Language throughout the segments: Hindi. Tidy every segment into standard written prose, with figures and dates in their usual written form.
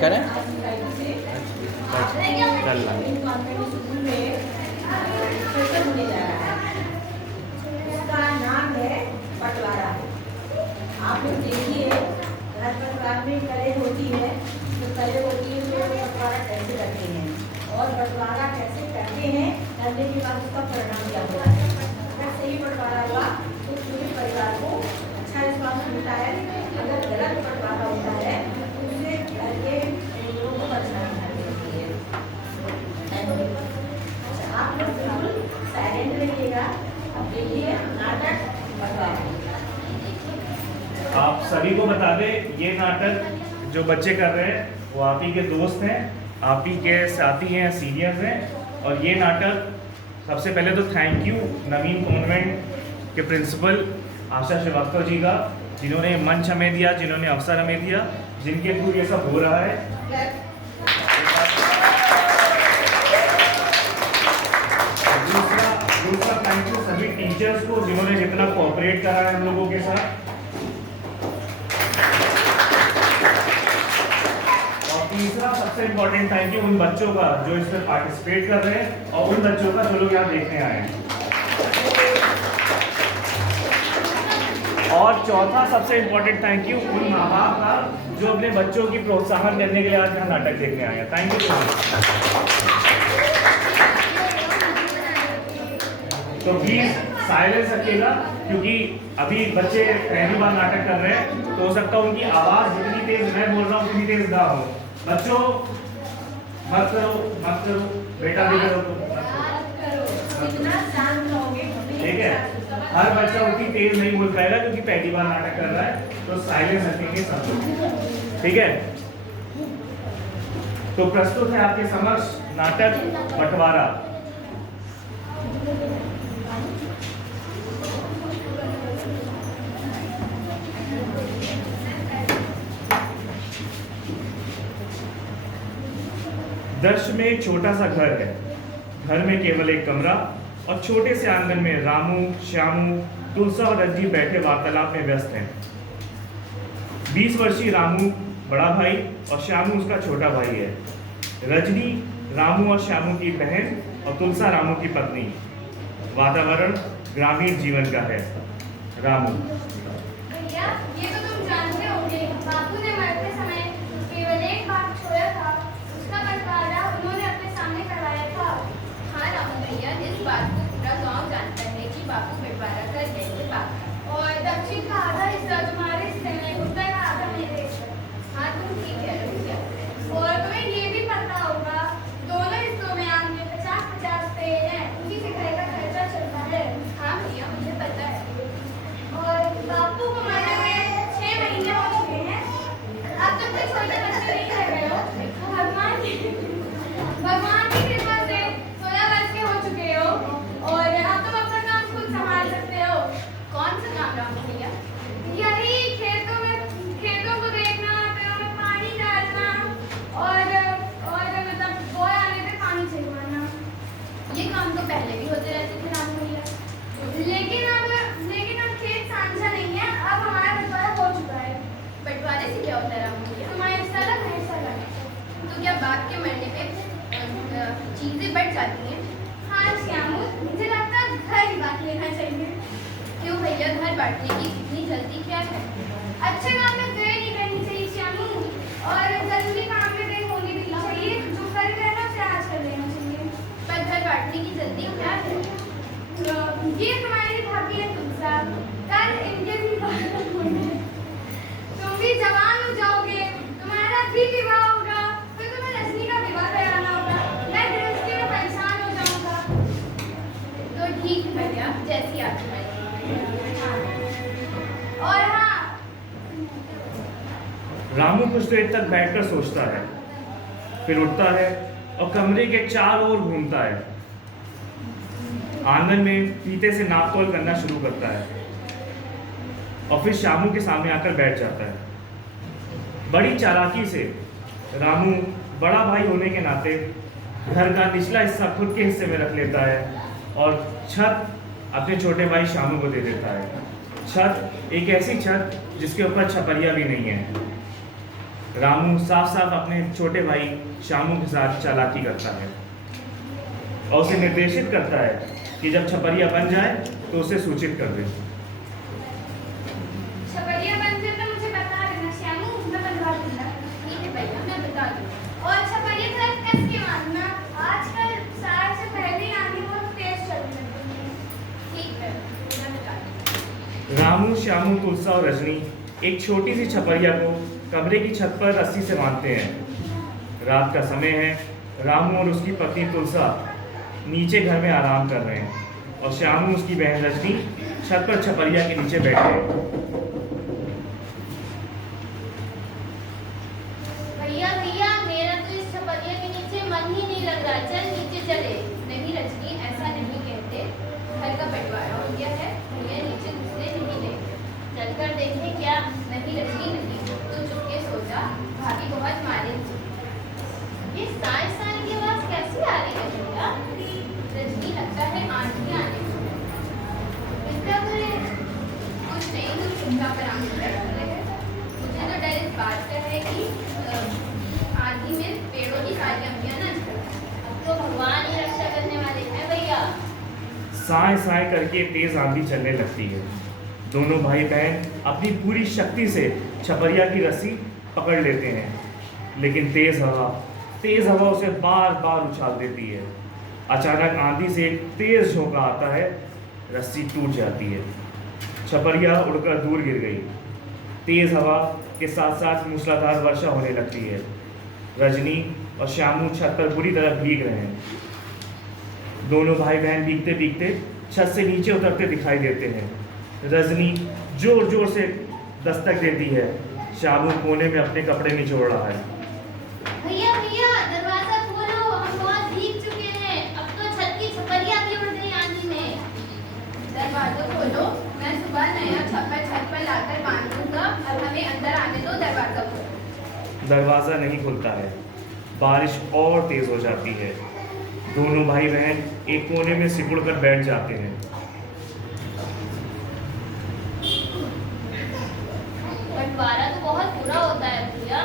करें? चल रहा उसका नाम है बंटवारा। आप लोग देखिए, घर परिवार में कले होती है, तो कले होती है तो बंटवारा कैसे करते हैं और बंटवारा कैसे करते हैं, करने के बाद उसका परिणाम क्या होता है। अगर सही बंटवारा हुआ तो पूरे परिवार को अच्छा रिस्पॉन्स मिलता है, अगर गलत बंटवारा होता है तो उससे घर के लोगों को परेशानी होती है। अच्छा, आप लोग बिल्कुल साइलेंट रहिएगा। अब देखिए नाटक बंटवारा। आप सभी को बता दें, ये नाटक जो बच्चे कर रहे हैं वो आप ही के दोस्त हैं, आप ही के साथी हैं, सीनियर्स हैं। और ये नाटक सबसे पहले तो थैंक यू नवीन कॉन्वेंट के प्रिंसिपल आशा श्रीवास्तव जी का, जिन्होंने मंच हमें दिया, जिन्होंने अवसर हमें दिया, जिनके थ्रू ये सब हो रहा है। दूसरा थैंक यू सभी टीचर्स को, जिन्होंने जितना कोऑपरेट करा है हम लोगों के साथ। तीसरा सबसे इम्पोर्टेंट थैंक यू उन बच्चों का जो इसमें पार्टिसिपेट कर रहे हैं और उन बच्चों का जो लोग यहाँ देखने आए हैं। और चौथा सबसे इम्पोर्टेंट थैंक यू उन माँ बाप का जो अपने बच्चों की प्रोत्साहन करने के लिए आज यहाँ नाटक देखने आए हैं। Thank you so much. तो प्लीज साइलेंस रखिएगा, क्योंकि अभी बच्चे पहली बार नाटक कर रहे हैं, तो हो सकता है उनकी आवाज जितनी तेज मैं बोल रहा हूँ उतनी तेज ना हो। बच्चों मत करो, बेटा भी करो, ठीक है। हर बच्चा उतनी तेज नहीं बोल पाएगा क्योंकि पहली बार नाटक कर रहा है, तो साइलेंस रखेंगे सब लोग, ठीक है। तो प्रस्तुत है आपके समक्ष नाटक बंटवारा। दृश्य में एक छोटा सा घर है। घर में केवल एक कमरा और छोटे से आंगन में रामू, श्यामू, तुलसा और रज्जी बैठे वार्तालाप में व्यस्त हैं। 20 वर्षीय रामू बड़ा भाई और श्यामू उसका छोटा भाई है। रजनी रामू और श्यामू की बहन और तुलसा रामू की पत्नी। वातावरण ग्रामीण जीवन का है। रामू: भैया, ये तो तुम जानते होंगे, बापू ने मरते समय केवल एक बात छोड़ा था, उसका बंटवारा उन्होंने अपने सामने करवाया था। हाँ रामू भैया, इस बात को पूरा गांव जानता है कि बापू बंटवारा कर गए थे बाप। और दक्षिण का आधा हिस्सा तुम्हारे हिस्से में, उत्तर का आधा मेरे हिस्से। हाँ तुम ठीक कह रहे हो भैया। और तुम्हें ये भी पता होगा, दोनों हिस्सों में आदमी 50-50 पे हैं, उसी से घर का खर्चा चलता है। हाँ भैया, मुझे पता है। और बापू को मरे हुए 6 महीने हो चुके हैं। अब तक कोई छोटे बच्चे नहीं रह गए हो। भगवान की कृपा से 16 वर्ष के हो चुके हो और अब तुम अपना काम खुद संभाल सकते हो। कौन सा काम रामू भैया? यही खेतों को देखना, पेड़ों में पानी डालना और मतलब बोए आने पे पानी छिड़कवाना। ये काम तो पहले भी होते रहते थे रामू भैया। लेकिन अब खेत साझा नहीं है, अब हमारा बंटवारा हो चुका है। बंटवारे से क्या होता है रामू भैया? तुम्हारे हिस्सा अलग, मेरा हिस्सा अलग। तो क्या बाप के मरने पे चीजें बढ़ जाती हैं? हाँ श्यामू, मुझे लगता है घर ही बांट लेना चाहिए। क्यों भैया, घर बांटने की इतनी जल्दी क्या है? अच्छे काम में देर नहीं करनी चाहिए श्यामू, और जरूरी काम में देर होनी भी नहीं चाहिए। जो कल करना उसे आज कर लेना चाहिए। पर घर बांटने की जल्दी क्या है? ये तुम्हारी भाभी है तुलसा, कल इनके भी बात होंगे। तुम भी जवान हो जाओगे, तुम्हारा भी विवाह होगा, फिर तुम्हें रजनी का विवाह कराना होगा। मैं गृहस्थी में परेशान हो जाऊंगा। तो ठीक है भैया, जैसी आपकी मर्जी। और हाँ, रामू कुछ देर तक बैठकर सोचता है, फिर उठता है और कमरे के चारों ओर घूमता है। आंगन में फीते से नापतोल करना शुरू करता है और फिर श्यामू के सामने आकर बैठ जाता है। बड़ी चालाकी से रामू बड़ा भाई होने के नाते घर का निचला हिस्सा खुद के हिस्से में रख लेता है और छत अपने छोटे भाई श्यामू को दे देता है। छत एक ऐसी छत जिसके ऊपर छपरिया भी नहीं है। रामू साफ साफ अपने छोटे भाई श्यामू के साथ चालाकी करता है और उसे निर्देशित करता है कि जब छपरिया बन जाए तो उसे सूचित कर दे। छपरिया बन जाए तो मुझे बता देना श्यामू, मैं बनवा दूंगा। ठीक है भैया, मैं बता दूँगी। और छपरिया का कस के मानना, आजकल साल से पहले ही आंधी बहुत तेज चलने लगी है। ठीक है, मैं बता दूँगी। रामू, श्यामू, तुलसा और रजनी एक छोटी सी छपरिया को कमरे की छत पर रस्सी से बांधते हैं। रात का समय है। रामू और उसकी पत्नी तुलसा नीचे घर में आराम कर रहे हैं और श्यामू उसकी बहन रजनी छत पर छपरिया के नीचे बैठे हैं। भैया भैया, मेरा तो इस छपरिया के नीचे मन ही नहीं लग रहा, चल नीचे चले। नहीं रजनी, ऐसा नहीं कहते, घर का बंटवारा हो गया है, भैया नीचे घुसने नहीं देंगे। चलकर देखें क्या? नहीं रजनी नहीं, तू चुपके सो जा, भाभी बहुत मारेंगी। ये साय साय की आवाज कैसी आ रही है भैया? रजनी, लगता है आंधी आने को है। इसका करें कुछ नहीं, तो चुपचाप आराम से बैठे रहे। मुझे तो डर इस बात का है कि आंधी में पेड़ों की सारी अम्बियां ना झड़ जाएं। अब तो भगवान ही रक्षा करने वाले हैं भैया। साय साय करके तेज आंधी चलने लगती है। दोनों भाई बहन अपनी पूरी शक्ति से छपरिया की रस्सी पकड़ लेते हैं, लेकिन तेज हवा उसे बार बार उछाल देती है। अचानक आंधी से एक तेज झोंका आता है, रस्सी टूट जाती है। छपरिया उड़कर दूर गिर गई। तेज हवा के साथ साथ मूसलाधार वर्षा होने लगती है। रजनी और श्यामू छत पर बुरी तरह भीग रहे हैं। दोनों भाई बहन भीगते भीगते छत से नीचे उतरते दिखाई देते हैं। रजनी जोर जोर से दस्तक देती है। श्यामू कोने में अपने कपड़े निचोड़ रहा है। भैया भैया, दरवाजा खोलो, हम बहुत भीग चुके हैं। अब तो छत की छपरिया भी उड़ गई आंधी में। दरवाजा खोलो, मैं सुबह नया छप्पर छत पर लाकर बांध दूंगा। अब हमें अंदर आने दो, दरवाजा खोलो। दरवाज़ा नहीं खुलता है। बारिश और तेज हो जाती है। दोनों भाई बहन एक कोने में सिकुड़ कर बैठ जाते हैं। बंटवारा तो बहुत बुरा होता है भैया।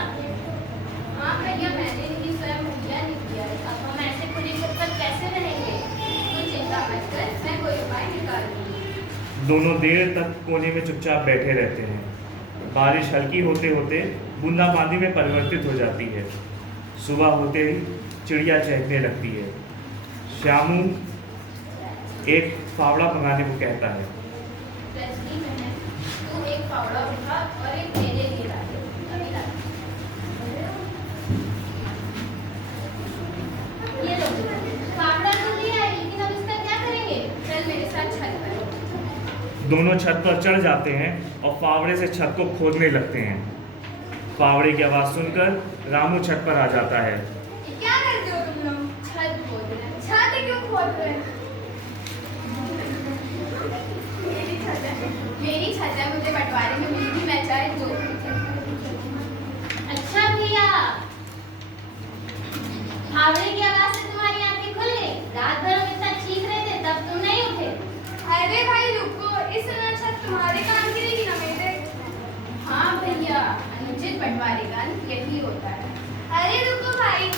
हाँ भैया, मैंने नहीं स्वयं भैया ने किया है। अब हम ऐसे खुली छत पर कैसे रहेंगे? तू चिंता मत कर, मैं कोई उपाय निकाल दूंगी। दोनों देर तक कोने में चुपचाप बैठे रहते हैं। बारिश हल्की होते होते बूंदाबांदी में परिवर्तित हो जाती है। सुबह होते ही चिड़िया चहकने लगती है। श्यामू एक फावड़ा मंगाने को कहता है। रजनी बहन, तू एक फावड़ा उठा और एक मेरे लिए ला दे। अभी ला दे। ये लो, फावड़ा तो लिया है, लेकिन अब इसका क्या करेंगे? चल मेरे साथ छत पर। दोनों छत पर चढ़ जाते हैं और फावड़े से छत को खोदने लगते हैं। फावड़े की आवाज़ सुनकर रामू छत पर आ जाता है। ये क्या करते हो तुम लोग? छत खोद रहे हैं। छत क्यों खोद रहे हो? मेरी छत है, मुझे बंटवारे में मिली थी, मैं चाहे जो अच्छा भैया, फावड़े की आवाज से तुम्हारी आंखें खुल गई। रात भर हम इतना चीख रहे थे, तब तुम नहीं उठे। अरे भाई रुको, इस समय छत तुम्हारे काम की नहीं ना मेरे। हाँ भैया, अनुचित बंटवारे का यही होता है। अरे रुको भाई,